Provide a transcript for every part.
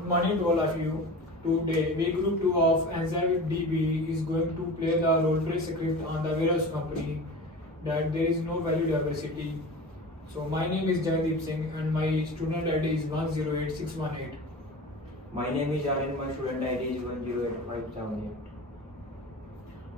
Good morning to all of you. Today, we group 2 of Answer DB is going to play the roleplay script on the warehouse company that there is no value diversity. So, my name is Jagdeep Singh and my student ID is 108618. My name is Aryan, my student ID is 108578.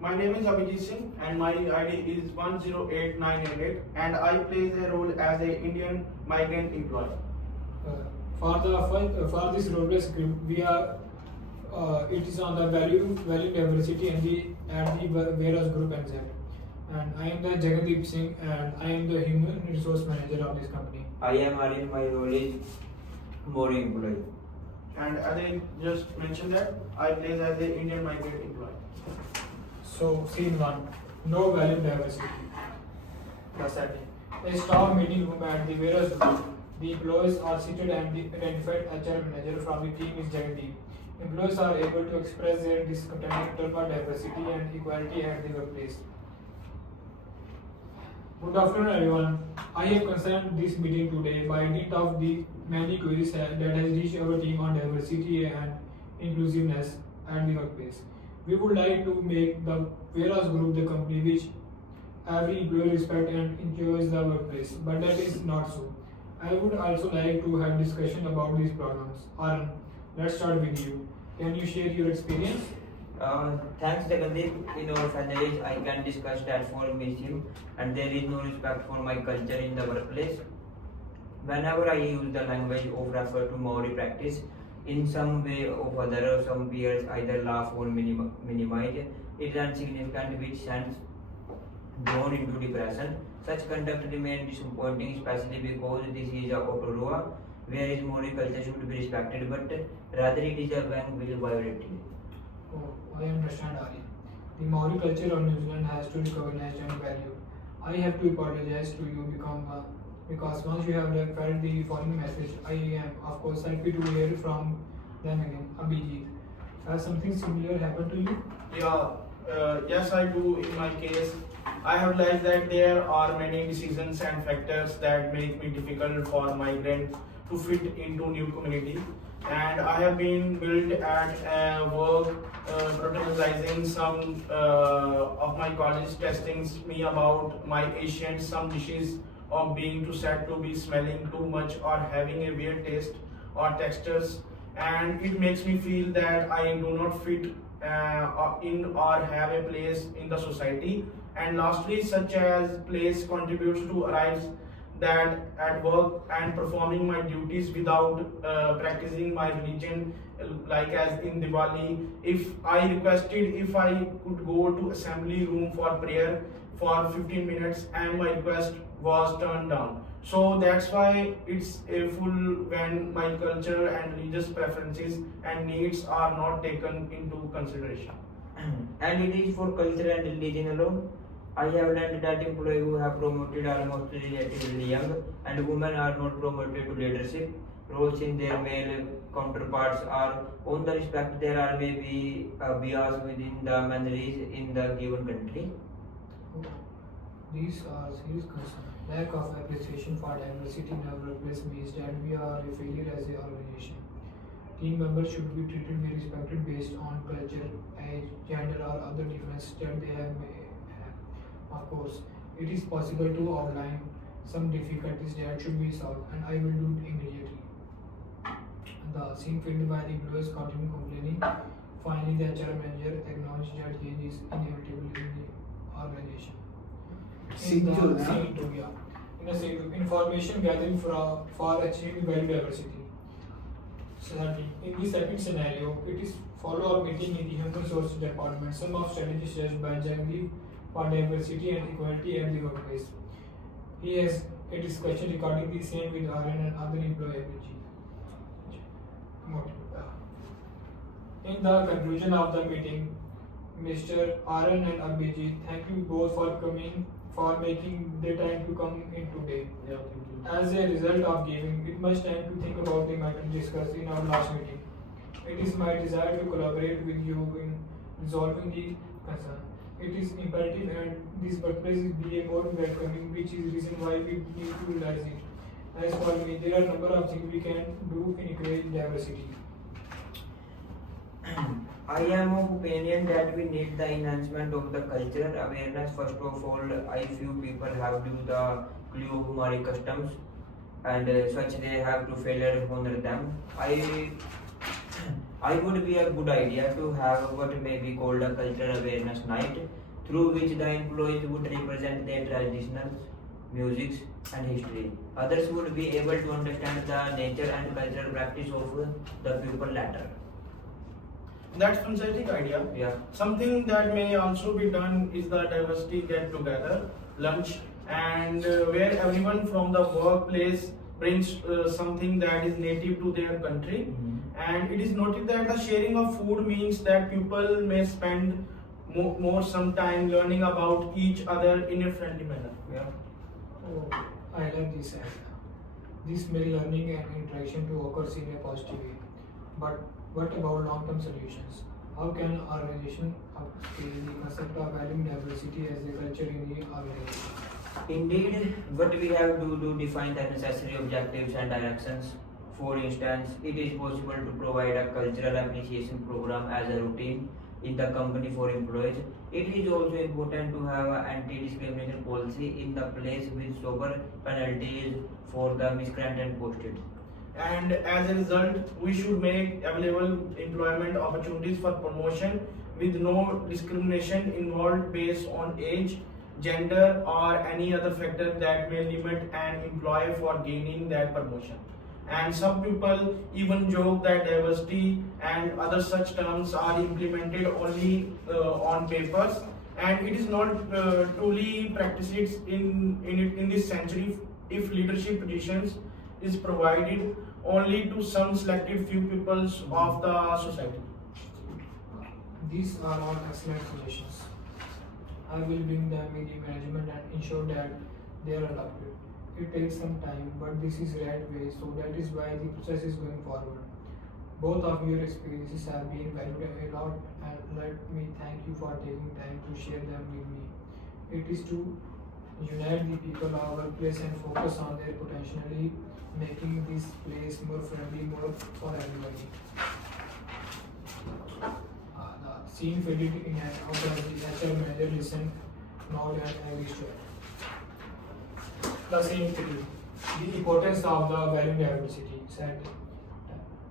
My name is Abhijit Singh and my ID is 108988 and I play the role as a Indian migrant employee. For this roleplay script, we are it is on the value diversity and the warehouse group NZ. And I am the Jagdeep Singh and I am the human resource manager of this company. I am Aryan, my role is more employee. And as I just mentioned that I play as a Indian migrant employee. So, scene 1, no value diversity. The setting. A staff meeting room at the warehouse group. The employees are seated and the identified HR manager from the team is Jagdeep. Employees are able to express their discontent about diversity and equality at the workplace. Good afternoon, everyone. I have concerned this meeting today by dint of the many queries that has reached our team on diversity and inclusiveness at the workplace. We would like to make the warehouse group the company which every employee respects and enjoys the workplace, but that is not so. I would also like to have discussion about these problems. Arun, let's start with you. Can you share your experience? Thanks, Jagdeep. In our families, I can discuss that for missing, and there is no respect for my culture in the workplace. Whenever I use the language of refer to Maori practice, in some way or other, some peers either laugh or minimize it is insignificant, which sends drawn into depression. Such conduct remains disappointing, especially because this is a Okoroa, where Maori culture should be respected, but rather it is a one will violated. Oh, I understand, Aryan. The Maori culture of New Zealand has to be recognized and valued. I have to apologize to you because once you have felt the following message, I am of course happy to hear from them again. Abhijit, has something similar happened to you? Yes, I do. In my case, I have realized that there are many decisions and factors that make me difficult for migrants to fit into new community. And I have been built at work, prioritizing some of my college testings me about my Asian some dishes of being too sad to be smelling too much or having a weird taste or textures, and it makes me feel that I do not fit in or have a place in the society. And lastly, such as place contributes to arrives that at work and performing my duties without practicing my religion, like as in Diwali, if I requested if I could go to assembly room for prayer for 15 minutes and my request was turned down. So that's why it's a full when my culture and religious preferences and needs are not taken into consideration. And it is for culture and religion alone. I have learned that employees who have promoted are mostly relatively young, and women are not promoted to leadership roles in their male counterparts are on the respect there are maybe bias within the minorities in the given country. These are serious concerns. Lack of appreciation for diversity in our workplace means that we are a failure as an organization. Team members should be treated and respected based on culture, age, gender, or other differences that they may have. Of course, it is possible to outline some difficulties that should be solved, and I will do it immediately. The scene filled by the employees continue complaining. Finally, the HR manager acknowledged that change is inevitable in the organization. In the scene two, information gathering for achieving value diversity. Certainly, in the second scenario, it is follow-up meeting in the human resources department. Some of strategies suggested by Jagdeep for diversity and equality at the workplace. He has a discussion regarding the same with Aryan and other employees. In the conclusion of the meeting, Mr. Aryan and Abhijit, thank you both for coming, for making the time to come in today. Yeah, thank you. As a result of giving it much time to think about the matter discussed in our last meeting, it is my desire to collaborate with you in resolving the concern. It is imperative and this workplace be a more welcoming, which is reason why we need to realize it. As for me, there are a number of things we can do in encourage diversity. I am of opinion that we need the enhancement of the cultural awareness. First of all, I few people have do the clue of Mari customs and such they have to failure honor them. I would be a good idea to have what may be called a cultural awareness night, through which the employees would represent their traditional musics and history. Others would be able to understand the nature and cultural practice of the people latter. That's fantastic idea. Yeah. Something that may also be done is the diversity get together lunch, and where everyone from the workplace brings something that is native to their country. And it is noted that the sharing of food means that people may spend more some time learning about each other in a friendly manner. Yeah. Oh, I like this idea. This may learning and interaction to occurs in a positive way. But what about long-term solutions? How can organization upscale the concept of valuing diversity as a culture in the organization? Indeed, what we have to do define the necessary objectives and directions. For instance, it is possible to provide a cultural appreciation program as a routine in the company for employees. It is also important to have an anti-discrimination policy in the place with sober penalties for the miscreant and posted. And as a result, we should make available employment opportunities for promotion with no discrimination involved based on age, gender, or any other factor that may limit an employee for gaining that promotion. And some people even joke that diversity and other such terms are implemented only on papers, and it is not truly practiced in this century if leadership positions is provided only to some selected few peoples of the society. These are all excellent suggestions. I will bring them in the management and ensure that they are adopted. It takes some time, but this is the right way, so that is why the process is going forward. Both of your experiences have been valued a lot, and let me thank you for taking time to share them with me. It is to unite the people of our workplace and focus on their potentially making this place more friendly, more for everybody. The scene faded in and out as the HR manager listened, nodded and agreed to it. The scene faded. The importance of the value diversity said.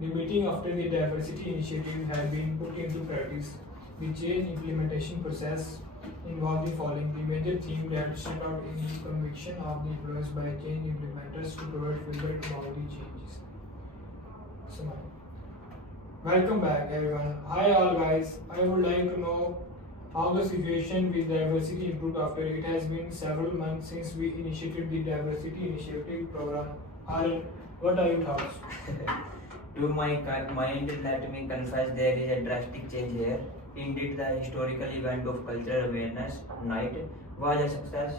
The meeting after the diversity initiative had been put into practice. The change implementation process involved the following. The major theme that stood out in the conviction of the employees by change implementers to provide feedback about the changes. So, welcome back everyone. Hi all guys. I would like to know how the situation with diversity improved after it has been several months since we initiated the diversity initiative program. Aaron, what are your thoughts? To my mind, let me confess there is a drastic change here. Indeed, the historical event of cultural awareness night was a success.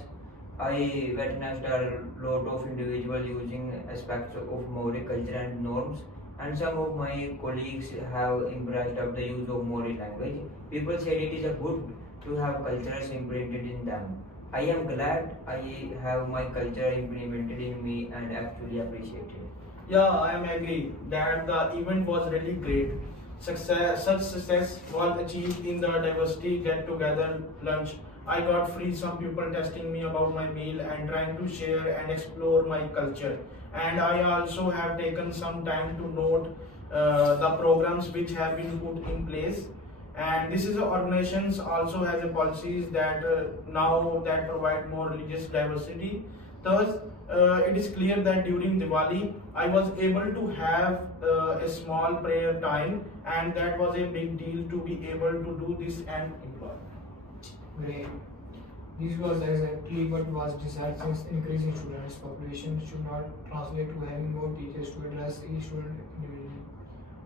I witnessed a lot of individuals using aspects of Maori culture and norms, and some of my colleagues have embraced of the use of Maori language. People said it is a good to have cultures imprinted in them. I am glad I have my culture implemented in me and actually appreciate it. Yeah, I am agree that the event was really great. Such success was achieved in the diversity get together lunch. I got free some people testing me about my meal and trying to share and explore my culture. And I also have taken some time to note the programs which have been put in place. And this is organizations also has a policies that now that provide more religious diversity. Thus, it is clear that during Diwali, I was able to have a small prayer time, and that was a big deal to be able to do this and employ. Great. This was exactly what was desired since increasing students' population should not translate to having more teachers to address each student individually.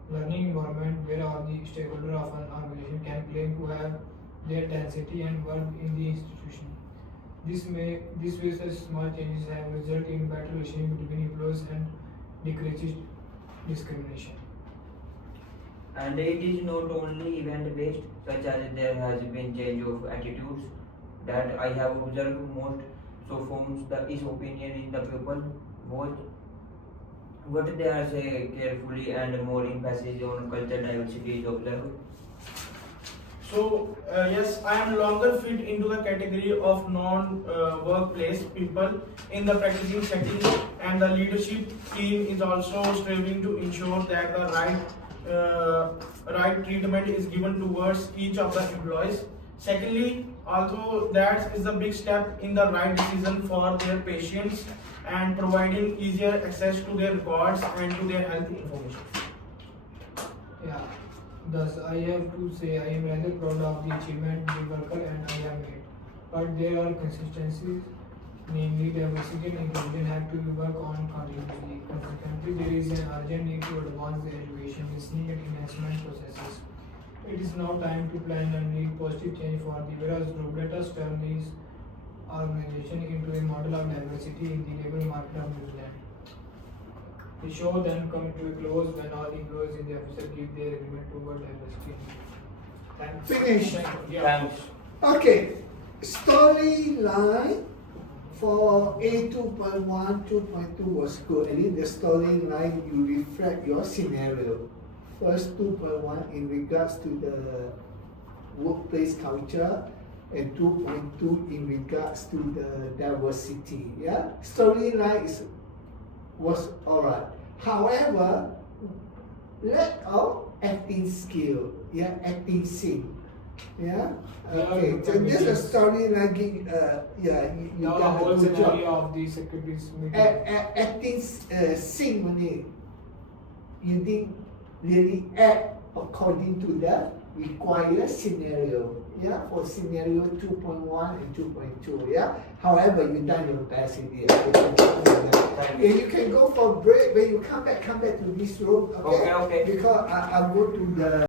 Learning environment where all the stakeholders of an organization can claim to have their density and work in the institution. This way such small changes have resulted in better relationship between employees and decreased discrimination. And it is not only event based, such as there has been change of attitudes that I have observed most so forms the is opinion in the people vote What they are say carefully and more emphasis on culture diversity job level. So yes, I am no longer fit into the category of non-workplace people in the practicing setting, and the leadership team is also striving to ensure that the right treatment is given towards each of the employees. Secondly, although that is a big step in the right decision for their patients and providing easier access to their records and to their health information. Yeah. Thus, I have to say I am rather proud of the achievement the worker and I have made. But there are consistencies, namely diversity and inclusion have to be worked on continuously. Consequently, there is an urgent need to advance the education, listening and enhancement processes. It is now time to plan and lead positive change for the whereas group. Let us turn this organization into a model of diversity in the labor market of New Zealand. The show then come to a close when all employees in the office give their agreement toward diversity. Thanks. Finish. Yeah. Thanks. Okay, storyline for A 2.1, 2.2 was good. And in the storyline, you reflect your scenario. First 2.1 in regards to the workplace culture, and 2.2 in regards to the diversity. Yeah, storyline was alright. However, lack of acting skill. Yeah, acting scene. Yeah. Okay. So this is a storyline. Yeah, you Now the done whole a good job. scenario of the secretary's meeting. Acting scene only. You didn't really act according to the required scenario. Yeah, for scenario 2.1 and 2.2. Yeah. However, you done your best in it. Thank Yeah, you. you can go for break. When you come back to this room. Okay, okay. Because I go to the